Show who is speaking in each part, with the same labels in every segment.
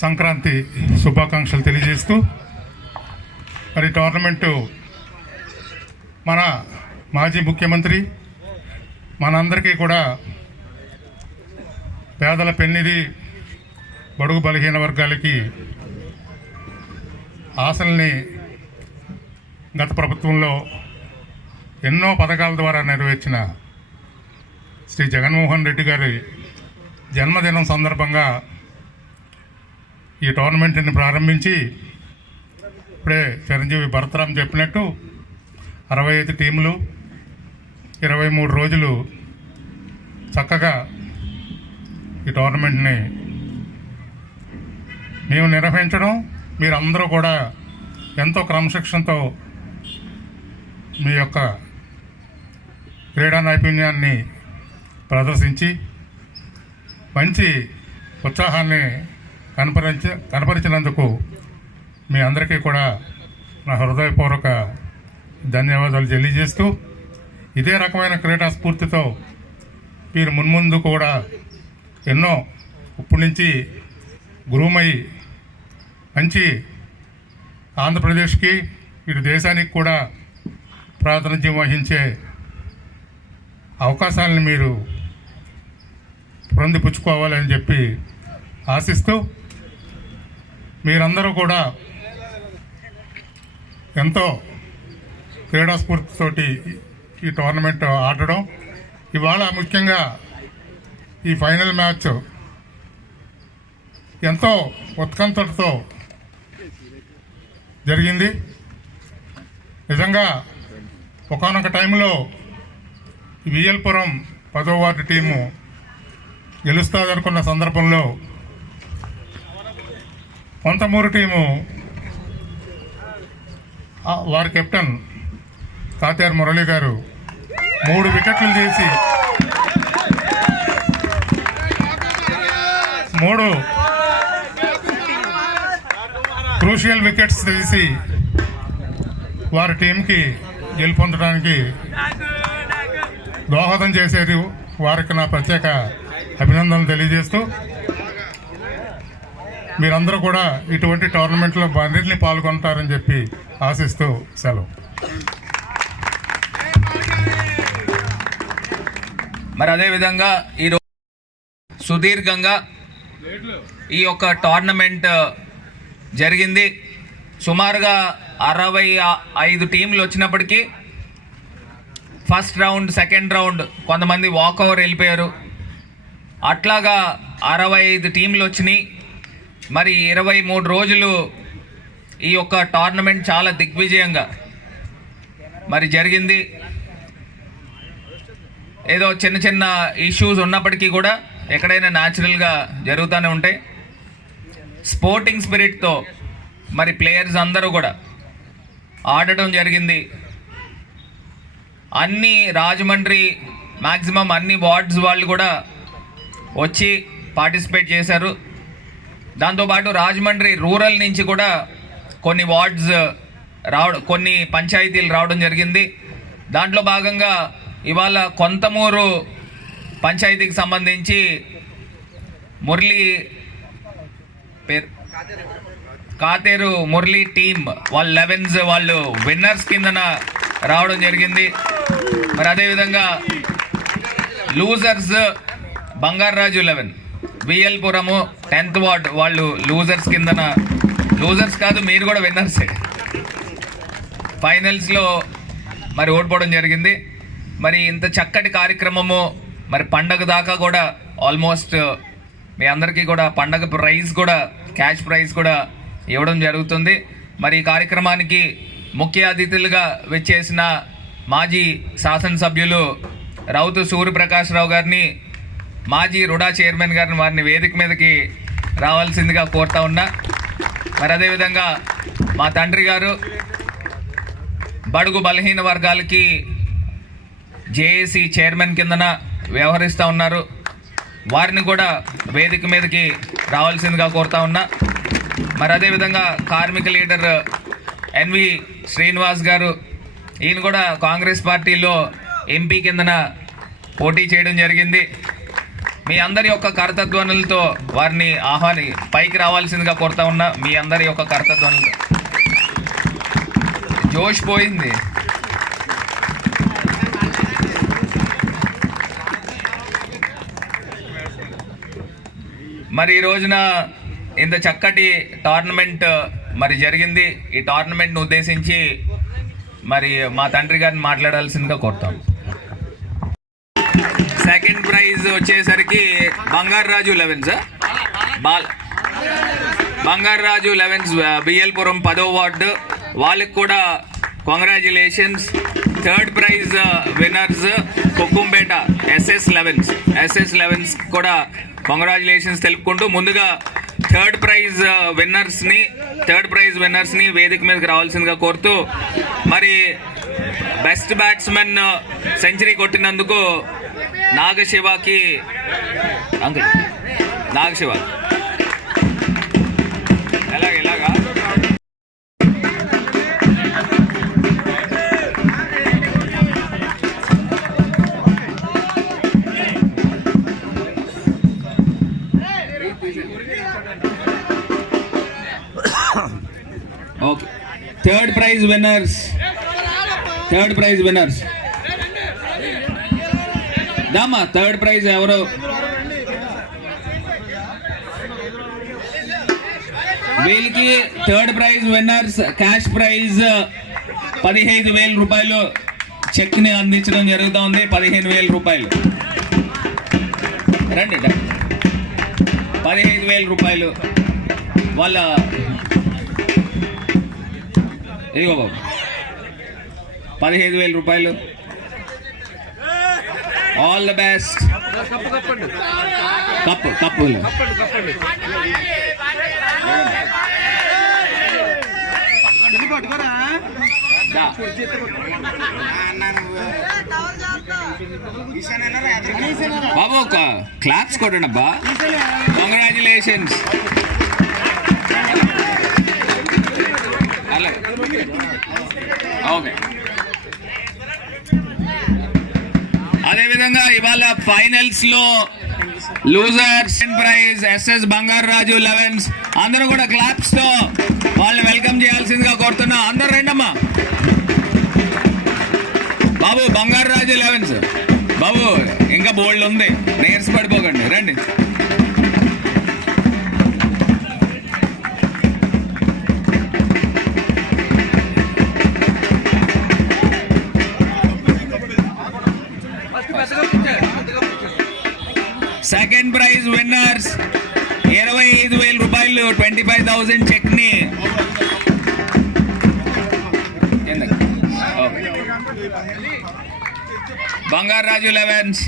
Speaker 1: సంక్రాంతి శుభాకాంక్షలు తెలియజేస్తూ మరి టోర్నమెంటు మన మాజీ ముఖ్యమంత్రి మనందరికీ కూడా పేదల పెన్నిది బడుగు బలహీన వర్గాలకి ఆశల్ని గత ప్రభుత్వంలో ఎన్నో పథకాల ద్వారా నెరవేర్చిన శ్రీ జగన్మోహన్ రెడ్డి గారి జన్మదినం సందర్భంగా ఈ టోర్నమెంట్ని ప్రారంభించి ఇప్పుడే చిరంజీవి భరతరామ్ చెప్పినట్టు అరవై ఐదు టీములు ఇరవై మూడు రోజులు చక్కగా ఈ టోర్నమెంట్ని మేము నిర్వహించడం. మీరందరూ కూడా ఎంతో క్రమశిక్షణతో మీ యొక్క క్రీడా నైపుణ్యాన్ని ప్రదర్శించి మంచి ఉత్సాహాన్ని కనపరించ కనపరిచినందుకు మీ అందరికీ కూడా నా హృదయపూర్వక ధన్యవాదాలు తెలియజేస్తూ ఇదే రకమైన క్రీడా స్ఫూర్తితో మీరు మున్ముందు కూడా ఎన్నో ఇప్పటి నుంచి గురువుమై మంచి ఆంధ్రప్రదేశ్కి ఇటు దేశానికి కూడా ప్రాతినిధ్యం వహించే అవకాశాలను మీరు పొందిపుచ్చుకోవాలని చెప్పి ఆశిస్తూ మీరందరూ కూడా ఎంతో క్రీడాస్ఫూర్తితోటి ఈ టోర్నమెంట్ ఆడడం. ఇవాళ ముఖ్యంగా ఈ ఫైనల్ మ్యాచ్ ఎంతో ఉత్కంఠతో జరిగింది. నిజంగా ఒకనొక టైంలో విఎల్పురం పదో వార్డు టీము గెలుస్తాదనుకున్న సందర్భంలో కొంతమూరు టీము వారి కెప్టెన్ తాతేరు మురళి గారు మూడు వికెట్లు తీసి మూడు క్రూషియల్ వికెట్స్ తీసి వారి టీంకి గెలుపొందడానికి దోహదం చేసేది వారికి నా ప్రత్యేక అభినందనలు తెలియజేస్తూ మీరందరూ కూడా ఇటువంటి టోర్నమెంట్లో అన్నింటినీ పాల్గొంటారని చెప్పి ఆశిస్తూ సెలవు.
Speaker 2: మరి అదేవిధంగా ఈరోజు సుదీర్ఘంగా ఈ యొక్క టోర్నమెంట్ జరిగింది. సుమారుగా అరవై ఐదు టీంలు వచ్చినప్పటికీ ఫస్ట్ రౌండ్ సెకండ్ రౌండ్ కొంతమంది వాక్ ఓవర్ వెళ్ళిపోయారు. అట్లాగా అరవై ఐదు టీంలు వచ్చినాయి. మరి ఇరవై మూడు రోజులు ఈ యొక్క టోర్నమెంట్ చాలా దిగ్విజయంగా మరి జరిగింది. ఏదో చిన్న చిన్న ఇష్యూస్ ఉన్నప్పటికీ కూడా ఎక్కడైనా న్యాచురల్గా జరుగుతూనే ఉంటాయి. స్పోర్టింగ్ స్పిరిట్తో మరి ప్లేయర్స్ అందరూ కూడా ఆడటం జరిగింది. అన్ని రాజమండ్రి మ్యాక్సిమం అన్ని వార్డ్స్ వాళ్ళు కూడా వచ్చి పార్టిసిపేట్ చేశారు. దాంతోపాటు రాజమండ్రి రూరల్ నుంచి కూడా కొన్ని వార్డ్స్ రావడం కొన్ని పంచాయతీలు రావడం జరిగింది. దాంట్లో భాగంగా ఇవాళ కొంతమూరు పంచాయతీకి సంబంధించి మురళి పేరు కాతేరు మురళి టీమ్ వాళ్ళ లెవెన్స్ వాళ్ళు విన్నర్స్ కిందన రావడం జరిగింది. మరి అదేవిధంగా losers Bangaraju eleven. VL Puram tenth ward వాళ్ళు లూజర్స్ కిందన లూజర్స్ కాదు మీరు కూడా విన్నర్సే. ఫైనల్స్లో మరి ఓడిపోవడం జరిగింది. మరి ఇంత చక్కటి కార్యక్రమము మరి పండగ దాకా కూడా ఆల్మోస్ట్ మీ అందరికీ కూడా పండగ ప్రైజ్ కూడా క్యాష్ ప్రైజ్ కూడా ఇవ్వడం జరుగుతుంది. మరి ఈ కార్యక్రమానికి ముఖ్య అతిథులుగా వచ్చేసిన మాజీ శాసనసభ్యులు రౌతు సూర్యప్రకాశ్రావు గారిని మాజీ రుడా చైర్మన్ గారిని వారిని వేదిక మీదకి రావాల్సిందిగా కోరుతా ఉన్నా. మరి అదేవిధంగా మా తండ్రి గారు బడుగు బలహీన వర్గాలకి జేఏసీ చైర్మన్ కిందన వ్యవహరిస్తూ ఉన్నారు. వారిని కూడా వేదిక మీదకి రావాల్సిందిగా కోరుతా ఉన్నా. మరి అదేవిధంగా కార్మిక లీడర్ ఎన్వి శ్రీనివాస్ గారు ఈయన కూడా కాంగ్రెస్ పార్టీలో ఎంపీ కిందన పోటీ చేయడం జరిగింది. మీ అందరి యొక్క కర్తధ్వనులతో వారిని ఆహ్వాని పైకి రావాల్సిందిగా కోరుతా ఉన్నా మీ అందరి యొక్క కర్తధ్వనులతో జోష్ పోయింది. మరి ఈ రోజున ఇంత చక్కటి టోర్నమెంట్ మరి జరిగింది. ఈ టోర్నమెంట్ను ఉద్దేశించి మరి మా తండ్రి గారిని మాట్లాడాల్సిందిగా కోరుతాం. సెకండ్ ప్రైజ్ వచ్చేసరికి బంగారు రాజు లెవెన్స్ బాల్. బంగారు రాజు లెవెన్స్ బిఎల్పురం పదో వార్డు. వాళ్ళకి కూడా congratulations third prize winners Kukkumpeta SS elevens SS elevens కూడా కంగ్రాచులేషన్స్ తెలుపుకుంటూ ముందుగా థర్డ్ ప్రైజ్ విన్నర్స్ని థర్డ్ ప్రైజ్ విన్నర్స్ని వేదిక మీదకి రావాల్సిందిగా కోరుతూ మరి బెస్ట్ బ్యాట్స్మెన్ సెంచరీ కొట్టినందుకు నాగశివకి అంకుల్ నాగశివ ఎలాగ ఎలాగా okay third prize winners third prize winners దామా third prize ఎవరు? వీళ్ళకి third prize winners cash prize పదిహేను వేల రూపాయలు చెక్ని అందించడం జరుగుతోంది పదిహేను వేల రూపాయలు. రండి. పదిహేను వేల రూపాయలు వాళ్ళ ఇదిగో బాబు. పదిహేను వేల రూపాయలు all the best cup cup బాబు ఒక క్లాప్స్ కొట్టండి అబ్బా కంగ్రాచులేషన్స్ అలాగే ఓకే. విధంగా ఇవాళ ఫైనల్స్లో లూజర్స్ ప్రైజ్ ఎస్ఎస్ బంగారు రాజు లెవెన్స్ అందరూ కూడా క్లాప్స్తో వాళ్ళు వెల్కమ్ చేయాల్సిందిగా కోరుతున్నా. అందరు రండమ్మా. బాబు బంగారు రాజు లెవెన్స్ బాబు ఇంకా బోల్డ్ ఉంది. నేర్స్ పడిపోకండి. రండి. సెకండ్ ప్రైజ్ విన్నర్స్ ఇరవై ఐదు వేల రూపాయలు ట్వంటీ ఫైవ్ థౌసండ్ చెక్ని బంగారు రాజు లెవెన్స్.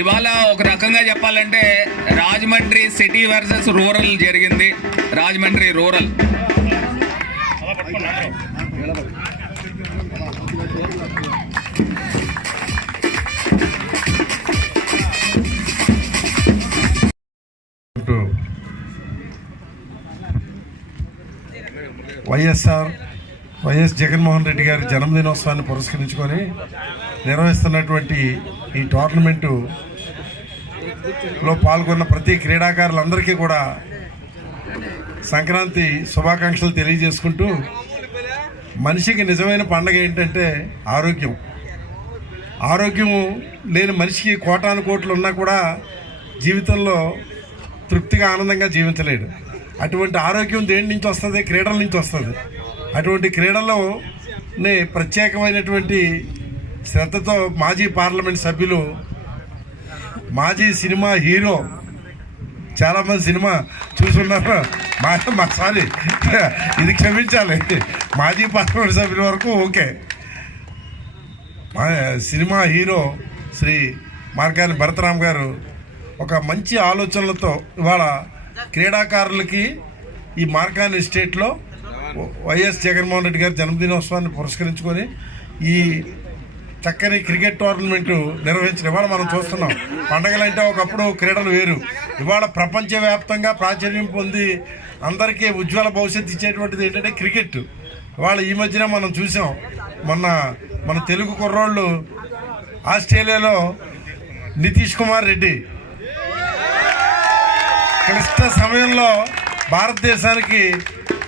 Speaker 2: ఇవాళ ఒక రకంగా చెప్పాలంటే రాజమండ్రి సిటీ వర్సెస్ రూరల్ జరిగింది. రాజమండ్రి రూరల్.
Speaker 3: వైఎస్ఆర్ వైఎస్ జగన్మోహన్ రెడ్డి గారి జన్మదినోత్సవాన్ని పురస్కరించుకొని నిర్వహిస్తున్నటువంటి ఈ టోర్నమెంటు లో పాల్గొన్న ప్రతి క్రీడాకారులందరికీ కూడా సంక్రాంతి శుభాకాంక్షలు తెలియజేసుకుంటూ మనిషికి నిజమైన పండగ ఏంటంటే ఆరోగ్యం. ఆరోగ్యం లేని మనిషికి కోటాను కోట్లు ఉన్నా కూడా జీవితంలో తృప్తిగా ఆనందంగా జీవించలేడు. అటువంటి ఆరోగ్యం దేని నుంచి వస్తుంది? క్రీడల నుంచి వస్తుంది. అటువంటి క్రీడల్లో ప్రత్యేకమైనటువంటి శ్రద్ధతో మాజీ పార్లమెంట్ సభ్యులు మాజీ సినిమా హీరో చాలామంది సినిమా చూసున్నారు మా మా సారీ ఇది క్షమించాలి. మాజీ పార్లమెంట్ సభ్యుల వరకు ఓకే. మా సినిమా హీరో శ్రీ మార్గాని భరతరామ్ గారు ఒక మంచి ఆలోచనలతో ఇవాళ క్రీడాకారులకి ఈ మార్గాని ఎస్టేట్లో వైఎస్ జగన్మోహన్ రెడ్డి గారి జన్మదినోత్సవాన్ని పురస్కరించుకొని ఈ చక్కని క్రికెట్ టోర్నమెంట్ నిర్వహించిన ఇవాళ మనం చూస్తున్నాం. పండగలంటే ఒకప్పుడు క్రీడలు వేరు. ఇవాళ ప్రపంచవ్యాప్తంగా ప్రాచుర్యం పొంది అందరికీ ఉజ్వల భవిష్యత్తు ఇచ్చేటువంటిది ఏంటంటే క్రికెట్. ఇవాళ ఈ మధ్యన మనం చూసాం. మొన్న మన తెలుగు కుర్రోళ్ళు ఆస్ట్రేలియాలో నితీష్ కుమార్ రెడ్డి క్లిష్ట సమయంలో భారతదేశానికి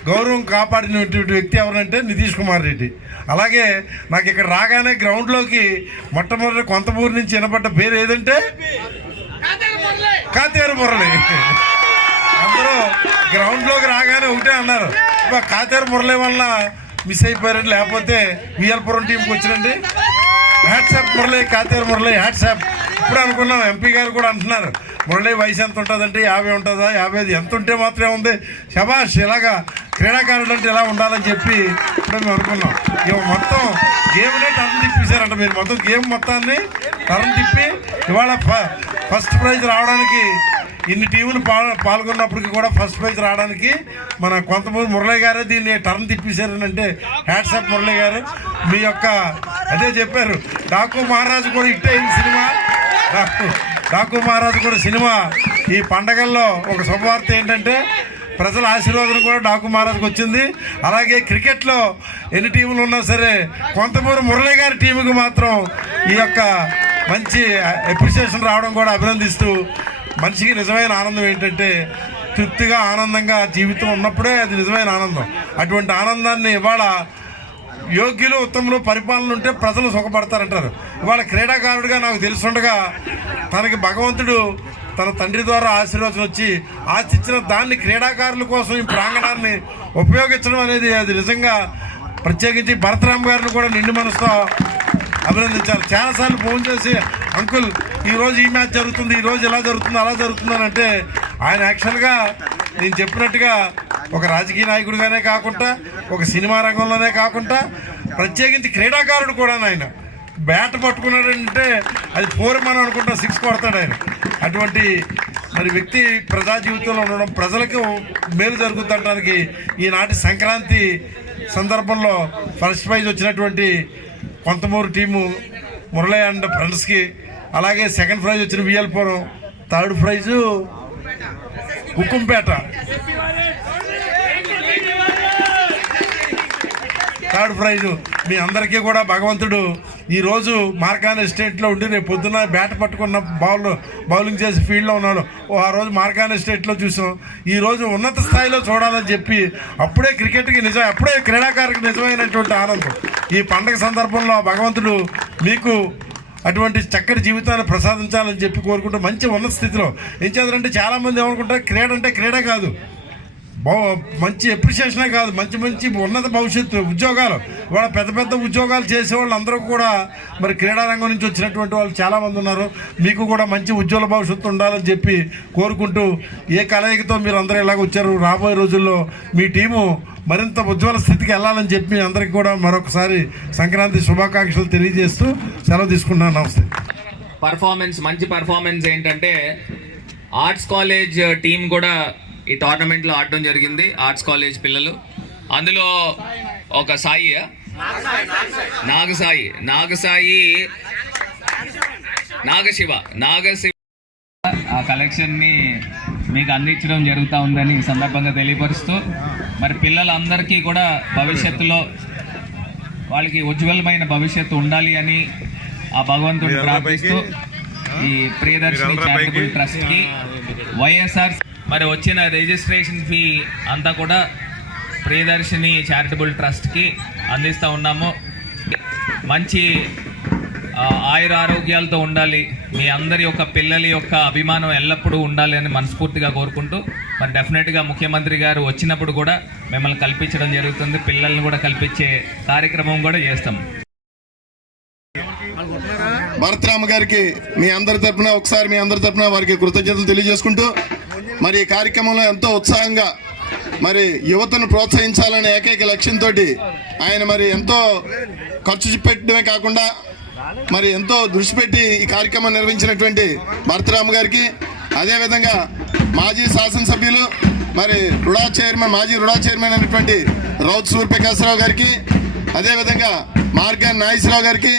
Speaker 3: గౌరవం కాపాడినటువంటి వ్యక్తి ఎవరంటే నితీష్ కుమార్ రెడ్డి. అలాగే నాకు ఇక్కడ రాగానే గ్రౌండ్లోకి మొట్టమొదటి కొంతపూరు నుంచి వినపడ్డ పేరు ఏదంటే? కాతేరు మురళి. అందరూ గ్రౌండ్లోకి రాగానే ఒకటే అన్నారు. కాతేరు మురళి వల్ల మిస్ అయిపోయారండి. లేకపోతే విఎల్పురం టీంకి వచ్చినండి hats off Murali Katheru Murali hats off ఇప్పుడు అనుకున్నాం ఎంపీ గారు కూడా అంటున్నారు. మురళి వయసు ఎంత ఉంటుందంటే యాభై ఉంటుందా? యాభై ఐదు ఎంత ఉంటే మాత్రమే ఉంది. శబాష్ ఇలాగా క్రీడాకారుడు అంటే ఇలా ఉండాలని చెప్పి ఇప్పుడు మేము అనుకున్నాం. ఇక మొత్తం గేమ్నే టర్న్ తిప్పేశారంట మీరు. మొత్తం గేమ్ మొత్తాన్ని టర్న్ తిప్పి ఇవాళ ఫ- ఫస్ట్ ప్రైజ్ రావడానికి ఇన్ని టీములు పాల్గొన్నప్పటికీ కూడా ఫస్ట్ ప్రైజ్ రావడానికి మన కొంతమంది మురళి గారే దీన్ని టర్న్ తిప్పేశారని అంటే హ్యాట్సాప్ మురళి గారు. మీ యొక్క అదే చెప్పారు. డాకు మహారాజు కూడా హిట్ అయింది సినిమా. డాకు మహారాజు కూడా సినిమా. ఈ పండగల్లో ఒక శుభవార్త ఏంటంటే ప్రజల ఆశీర్వాదం కూడా డాకు మహారాజుకి వచ్చింది. అలాగే క్రికెట్లో ఎన్ని టీములు ఉన్నా సరే కొంతమూరు మురళి గారి టీముకి మాత్రం ఈ యొక్క మంచి అప్రిసియేషన్ రావడం కూడా అభినందిస్తూ మనిషికి నిజమైన ఆనందం ఏంటంటే తృప్తిగా ఆనందంగా జీవితం ఉన్నప్పుడే అది నిజమైన ఆనందం. అటువంటి ఆనందాన్ని ఇవాళ యోగ్యులు ఉత్తములు పరిపాలన ఉంటే ప్రజలు సుఖపడతారంటారు. ఇవాళ క్రీడాకారుడిగా నాకు తెలుసుండగా తనకి భగవంతుడు తన తండ్రి ద్వారా ఆశీర్వచనం వచ్చి ఆశించిన దాన్ని క్రీడాకారుల కోసం ఈ ప్రాంగణాన్ని ఉపయోగించడం అనేది అది నిజంగా ప్రత్యేకించి భరతరామ్ గారిని కూడా నిండు మనసుతో అభినందించారు చాలాసార్లు ఫోన్ చేసి అంకుల్ ఈరోజు ఈ మ్యాచ్ జరుగుతుంది ఈ రోజు ఇలా జరుగుతుంది అలా జరుగుతుంది అని అంటే ఆయన యాక్చువల్గా నేను చెప్పినట్టుగా ఒక రాజకీయ నాయకుడిగానే కాకుండా ఒక సినిమా రంగంలోనే కాకుండా ప్రత్యేకించి క్రీడాకారుడు కూడా ఆయన. బ్యాట్ పట్టుకున్నాడంటే అది ఫోర్ మనం అనుకుంటా సిక్స్ కొడతాడు ఆయన. అటువంటి మరి వ్యక్తి ప్రజా జీవితంలో ఉండడం ప్రజలకు మేలు జరుగుతుండడానికి ఈనాటి సంక్రాంతి సందర్భంలో ఫస్ట్ ప్రైజ్ వచ్చినటువంటి కొంతమూరు టీము మురళి అండ్ ఫ్రెండ్స్కి అలాగే సెకండ్ ప్రైజ్ వచ్చిన VL Puram third prize Ukkumpeta. Third prize మీ అందరికీ కూడా భగవంతుడు ఈ రోజు మార్కాన్ ఎస్టేట్లో ఉండి రేపు పొద్దున్న బ్యాట్ పట్టుకున్న బౌల్ బౌలింగ్ చేసి ఫీల్డ్లో ఉన్నాడు. ఓ ఆ రోజు మార్కాన్ ఎస్టేట్లో చూసాం. ఈ రోజు ఉన్నత స్థాయిలో చూడాలని చెప్పి అప్పుడే క్రికెట్కి నిజం అప్పుడే క్రీడాకారుకి నిజమైనటువంటి ఆనందం. ఈ పండగ సందర్భంలో భగవంతుడు మీకు అటువంటి చక్కటి జీవితాన్ని ప్రసాదించాలని చెప్పి కోరుకుంటూ మంచి ఉన్నత స్థితిలో. ఏం చేద్దారంటే చాలామంది ఏమనుకుంటారు క్రీడ అంటే క్రీడ కాదు. మంచి అప్రిషియేషనే కాదు మంచి మంచి ఉన్నత భవిష్యత్తు ఉద్యోగాలు. వాళ్ళ పెద్ద పెద్ద ఉద్యోగాలు చేసే వాళ్ళు అందరూ కూడా మరి క్రీడారంగం నుంచి వచ్చినటువంటి వాళ్ళు చాలామంది ఉన్నారు. మీకు కూడా మంచి ఉజ్వల భవిష్యత్తు ఉండాలని చెప్పి కోరుకుంటూ ఏ కలయికతో మీరు అందరూ ఇలాగ వచ్చారు రాబోయే రోజుల్లో మీ టీము మరింత ఉజ్వల స్థితికి వెళ్ళాలని చెప్పి అందరికీ కూడా మరొకసారి సంక్రాంతి శుభాకాంక్షలు తెలియజేస్తూ సెలవు తీసుకుంటున్నాను. నమస్తే.
Speaker 2: పర్ఫార్మెన్స్ మంచి పర్ఫార్మెన్స్ ఏంటంటే ఆర్ట్స్ కాలేజ్ టీం కూడా ఈ టోర్నమెంట్లో ఆడడం జరిగింది ఆర్ట్స్ కాలేజ్ పిల్లలు. అందులో ఒక సాయి నాగసాయి. నాగసాయి నాగశివ. నాగశివ ఆ కలెక్షన్ని మీకు అందించడం జరుగుతూ ఉందని ఈ సందర్భంగా తెలియపరుస్తూ మరి పిల్లలందరికీ కూడా భవిష్యత్తులో వాళ్ళకి ఉజ్వలమైన భవిష్యత్తు ఉండాలి అని ఆ భగవంతుడిని ప్రార్థిస్తూ ఈ ప్రియదర్శిని చారిటబుల్ ట్రస్ట్కి వైఎస్ఆర్ మరి వచ్చిన రిజిస్ట్రేషన్ ఫీ అంతా కూడా ప్రియదర్శిని చారిటబుల్ ట్రస్ట్కి అందిస్తూ ఉన్నాము. మంచి ఆయుర ఆరోగ్యాలతో ఉండాలి. మీ అందరి యొక్క పిల్లల యొక్క అభిమానం ఎల్లప్పుడూ ఉండాలి అని మనస్ఫూర్తిగా కోరుకుంటూ మరి డెఫినెట్గా ముఖ్యమంత్రి గారు వచ్చినప్పుడు కూడా మిమ్మల్ని కల్పించడం జరుగుతుంది. పిల్లల్ని కూడా కల్పించే కార్యక్రమం కూడా చేస్తాం.
Speaker 4: భరతరామ గారికి మీ అందరి తరపున ఒకసారి మీ అందరి తరఫున వారికి కృతజ్ఞతలు తెలియజేసుకుంటూ మరి ఈ కార్యక్రమంలో ఎంతో ఉత్సాహంగా మరి యువతను ప్రోత్సహించాలనే ఏకైక లక్ష్యంతో ఆయన మరి ఎంతో ఖర్చు పెట్టడమే కాకుండా మరి ఎంతో దృష్టి పెట్టి ఈ కార్యక్రమం నిర్వహించినటువంటి భరతరామ గారికి అదేవిధంగా మాజీ శాసనసభ్యులు మరి రుడా చైర్మన్ మాజీ రుడా చైర్మన్ అయినటువంటి రౌత్ సూర్యప్రకాశ్రావు గారికి అదేవిధంగా మార్గాన్ నాగేశ్వరరావు గారికి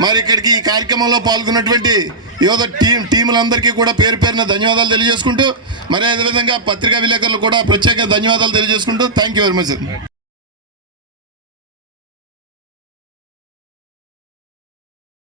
Speaker 4: మరి ఇక్కడికి ఈ కార్యక్రమంలో పాల్గొన్నటువంటి యువత టీం టీములందరికీ కూడా పేరు పేరున ధన్యవాదాలు తెలియజేసుకుంటూ మరి అదేవిధంగా పత్రికా విలేకరులు కూడా ప్రత్యేక ధన్యవాదాలు తెలియజేసుకుంటూ thank you very much sir